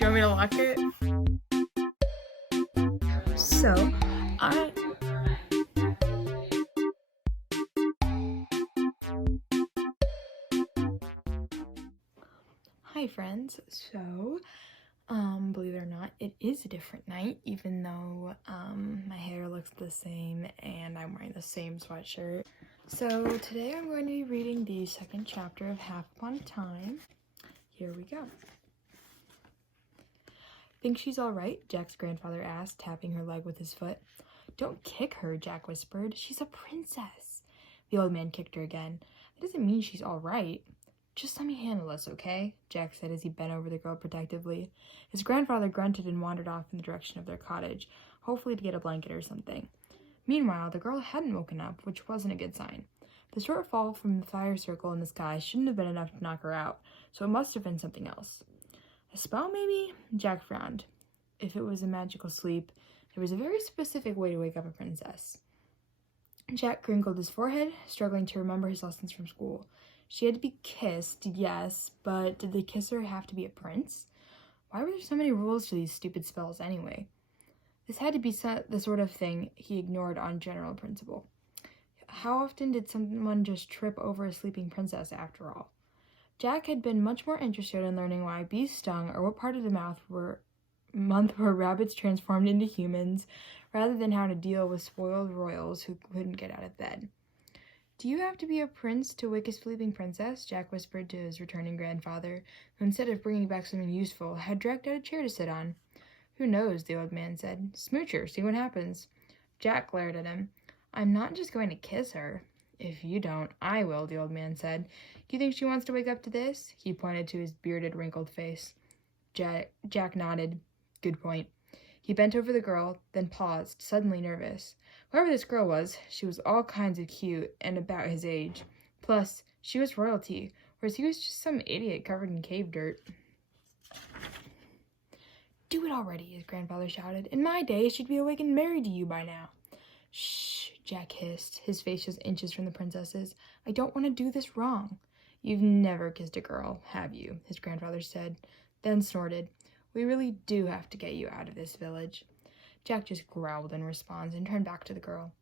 Do you want me to lock it? So, I... Hi friends. So, believe it or not, it is a different night, even though, my hair looks the same and I'm wearing the same sweatshirt. So, today I'm going to be reading the second chapter of Half Upon a Time. Here we go. Think she's all right? Jack's grandfather asked, tapping her leg with his foot. Don't kick her, Jack whispered. She's a princess. The old man kicked her again. That doesn't mean she's all right. Just let me handle this, okay? Jack said as he bent over the girl protectively. His grandfather grunted and wandered off in the direction of their cottage, hopefully to get a blanket or something. Meanwhile, the girl hadn't woken up, which wasn't a good sign. The short fall from the fire circle in the sky shouldn't have been enough to knock her out, so it must have been something else. A spell, maybe? Jack frowned. If it was a magical sleep, there was a very specific way to wake up a princess. Jack crinkled his forehead, struggling to remember his lessons from school. She had to be kissed, yes, but did the kisser have to be a prince? Why were there so many rules to these stupid spells anyway? This had to be the sort of thing he ignored on general principle. How often did someone just trip over a sleeping princess after all? Jack had been much more interested in learning why bees stung or what part of the month were rabbits transformed into humans, rather than how to deal with spoiled royals who couldn't get out of bed. Do you have to be a prince to wake a sleeping princess? Jack whispered to his returning grandfather, who instead of bringing back something useful, had dragged out a chair to sit on. Who knows, the old man said. Smooch her, see what happens. Jack glared at him. I'm not just going to kiss her. If you don't, I will, the old man said. Do you think she wants to wake up to this? He pointed to his bearded, wrinkled face. Jack nodded. Good point. He bent over the girl, then paused, suddenly nervous. Whoever this girl was, she was all kinds of cute and about his age. Plus, she was royalty, whereas he was just some idiot covered in cave dirt. Do it already, his grandfather shouted. In my day, she'd be awake and married to you by now. Shh, Jack hissed, his face just inches from the princess's. I don't want to do this wrong. You've never kissed a girl, have you? His grandfather said, then snorted. We really do have to get you out of this village. Jack just growled in response and turned back to the girl.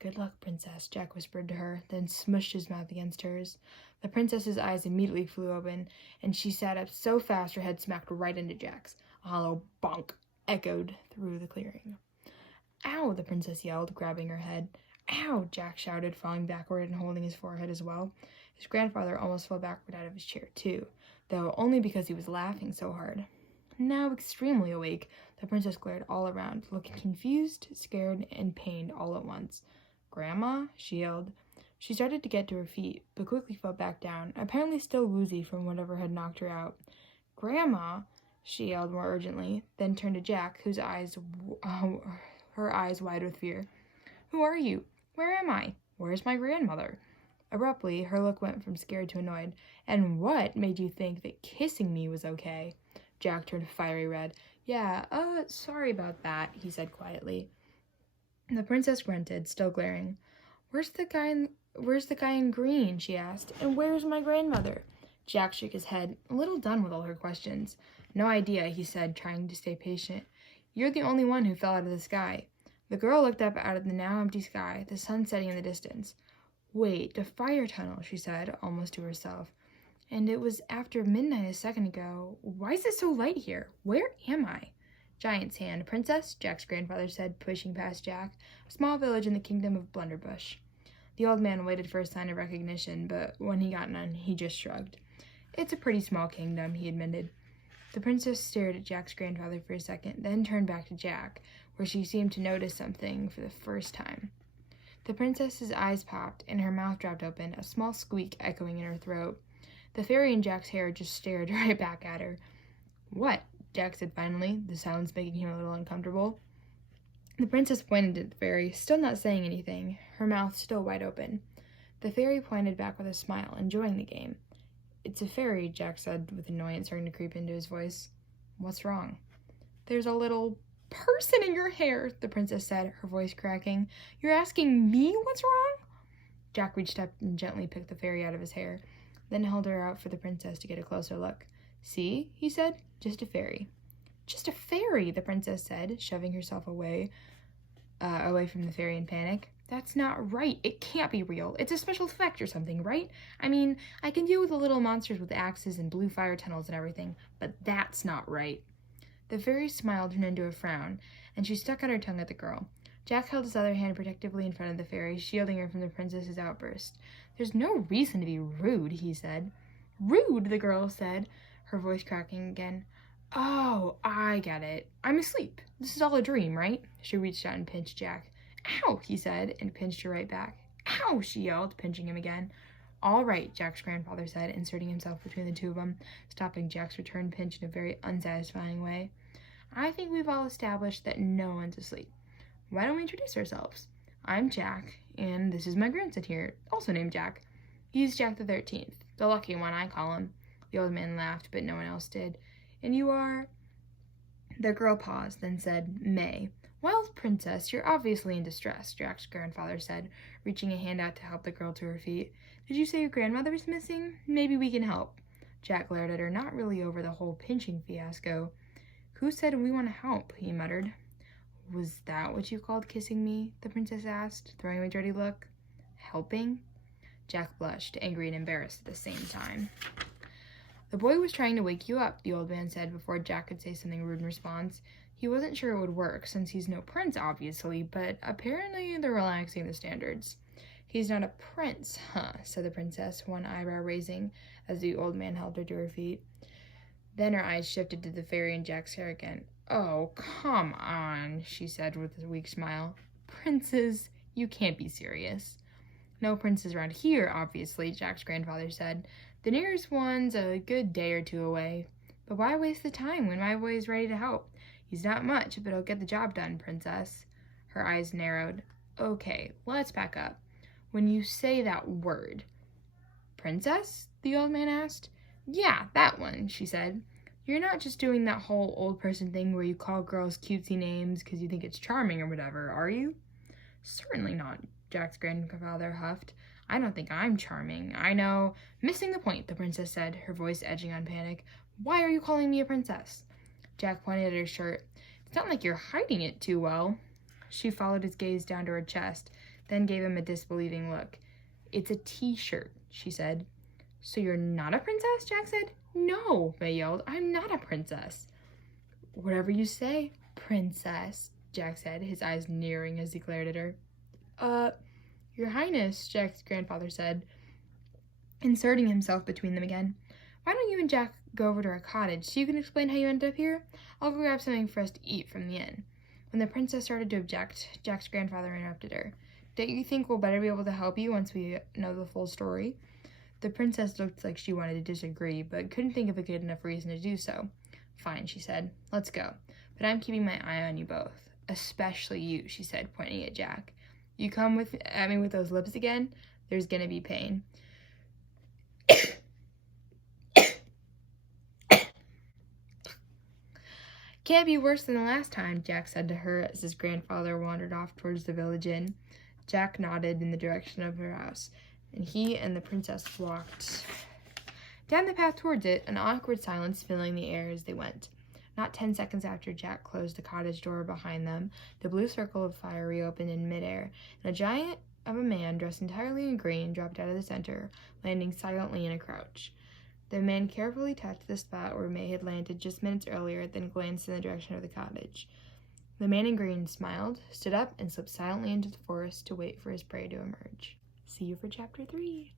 Good luck, princess, Jack whispered to her, then smushed his mouth against hers. The princess's eyes immediately flew open, and she sat up so fast her head smacked right into Jack's. A hollow bonk echoed through the clearing. Ow, the princess yelled, grabbing her head. Ow, Jack shouted, falling backward and holding his forehead as well. His grandfather almost fell backward out of his chair, too, though only because he was laughing so hard. Now extremely awake, the princess glared all around, looking confused, scared, and pained all at once. Grandma? She yelled. She started to get to her feet, but quickly fell back down, apparently still woozy from whatever had knocked her out. Grandma? She yelled more urgently, then turned to Jack, her eyes wide with fear. Who are you? Where am I? Where's my grandmother? Abruptly, her look went from scared to annoyed. And what made you think that kissing me was okay? Jack turned fiery red. Yeah, sorry about that, he said quietly. The princess grunted, still glaring. Where's the guy in green? She asked. And where's my grandmother? Jack shook his head, a little done with all her questions. No idea, he said, trying to stay patient. You're the only one who fell out of the sky. The girl looked up out of the now empty sky, the sun setting in the distance. Wait, a fire tunnel, she said, almost to herself. And it was after midnight a second ago. Why is it so light here? Where am I? Giant's Hand. Princess, Jack's grandfather said, pushing past Jack. A small village in the kingdom of Blunderbush. The old man waited for a sign of recognition, but when he got none, he just shrugged. It's a pretty small kingdom, he admitted. The princess stared at Jack's grandfather for a second, then turned back to Jack, where she seemed to notice something for the first time. The princess's eyes popped, and her mouth dropped open, a small squeak echoing in her throat. The fairy in Jack's hair just stared right back at her. What? Jack said finally, the silence making him a little uncomfortable. The princess pointed at the fairy, still not saying anything, her mouth still wide open. The fairy pointed back with a smile, enjoying the game. It's a fairy, Jack said, with annoyance starting to creep into his voice. What's wrong? There's a little person in your hair, the princess said, her voice cracking. You're asking me what's wrong? Jack reached up and gently picked the fairy out of his hair, then held her out for the princess to get a closer look. See, he said, just a fairy. Just a fairy, the princess said, shoving herself away from the fairy in panic. That's not right. It can't be real. It's a special effect or something, right? I mean, I can deal with the little monsters with axes and blue fire tunnels and everything, but that's not right. The fairy's smile turned into a frown, and she stuck out her tongue at the girl. Jack held his other hand protectively in front of the fairy, shielding her from the princess's outburst. There's no reason to be rude, he said. Rude, the girl said, her voice cracking again. Oh, I get it. I'm asleep. This is all a dream, right? She reached out and pinched Jack. Ow, he said, and pinched her right back. Ow, she yelled, pinching him again. All right, Jack's grandfather said, inserting himself between the two of them, stopping Jack's return pinch in a very unsatisfying way. I think we've all established that no one's asleep. Why don't we introduce ourselves? I'm Jack, and this is my grandson here, also named Jack. He's Jack the 13th, the lucky one, I call him. The old man laughed, but no one else did. And you are? The girl paused, then said, May. Well, princess, you're obviously in distress, Jack's grandfather said, reaching a hand out to help the girl to her feet. Did you say your grandmother's missing? Maybe we can help. Jack glared at her, not really over the whole pinching fiasco. Who said we want to help? He muttered. Was that what you called kissing me? The princess asked, throwing him a dirty look. Helping? Jack blushed, angry and embarrassed at the same time. The boy was trying to wake you up, the old man said before Jack could say something rude in response. He wasn't sure it would work, since he's no prince, obviously, but apparently they're relaxing the standards. He's not a prince, huh, said the princess, one eyebrow raising as the old man held her to her feet. Then her eyes shifted to the fairy and Jack's hair again. Oh, come on, she said with a weak smile. Princes, you can't be serious. No princes around here, obviously, Jack's grandfather said. The nearest one's a good day or two away. But why waste the time when my boy's ready to help? He's not much, but he'll get the job done, princess. Her eyes narrowed. Okay, let's back up. When you say that word. Princess? The old man asked. Yeah, that one, she said. You're not just doing that whole old person thing where you call girls cutesy names because you think it's charming or whatever, are you? Certainly not, Jack's grandfather huffed. I don't think I'm charming. I know. Missing the point, the princess said, her voice edging on panic. Why are you calling me a princess? Jack pointed at her shirt. It's not like you're hiding it too well. She followed his gaze down to her chest, then gave him a disbelieving look. It's a t-shirt, she said. So you're not a princess? Jack said. No, May yelled. I'm not a princess. Whatever you say, princess, Jack said, his eyes narrowing as he glared at her. Your Highness, Jack's grandfather said, inserting himself between them again. Why don't you and Jack go over to our cottage so you can explain how you ended up here? I'll go grab something for us to eat from the inn. When the princess started to object, Jack's grandfather interrupted her. Don't you think we'll better be able to help you once we know the full story? The princess looked like she wanted to disagree, but couldn't think of a good enough reason to do so. Fine, she said. Let's go. But I'm keeping my eye on you both. Especially you, she said, pointing at Jack. You come at me with those lips again, there's gonna be pain. Can't be worse than the last time, Jack said to her as his grandfather wandered off towards the village inn. Jack nodded in the direction of her house, and he and the princess walked down the path towards it, an awkward silence filling the air as they went. Not 10 seconds after Jack closed the cottage door behind them, the blue circle of fire reopened in midair, and a giant of a man dressed entirely in green dropped out of the center, landing silently in a crouch. The man carefully tapped the spot where May had landed just minutes earlier, then glanced in the direction of the cottage. The man in green smiled, stood up, and slipped silently into the forest to wait for his prey to emerge. See you for Chapter 3.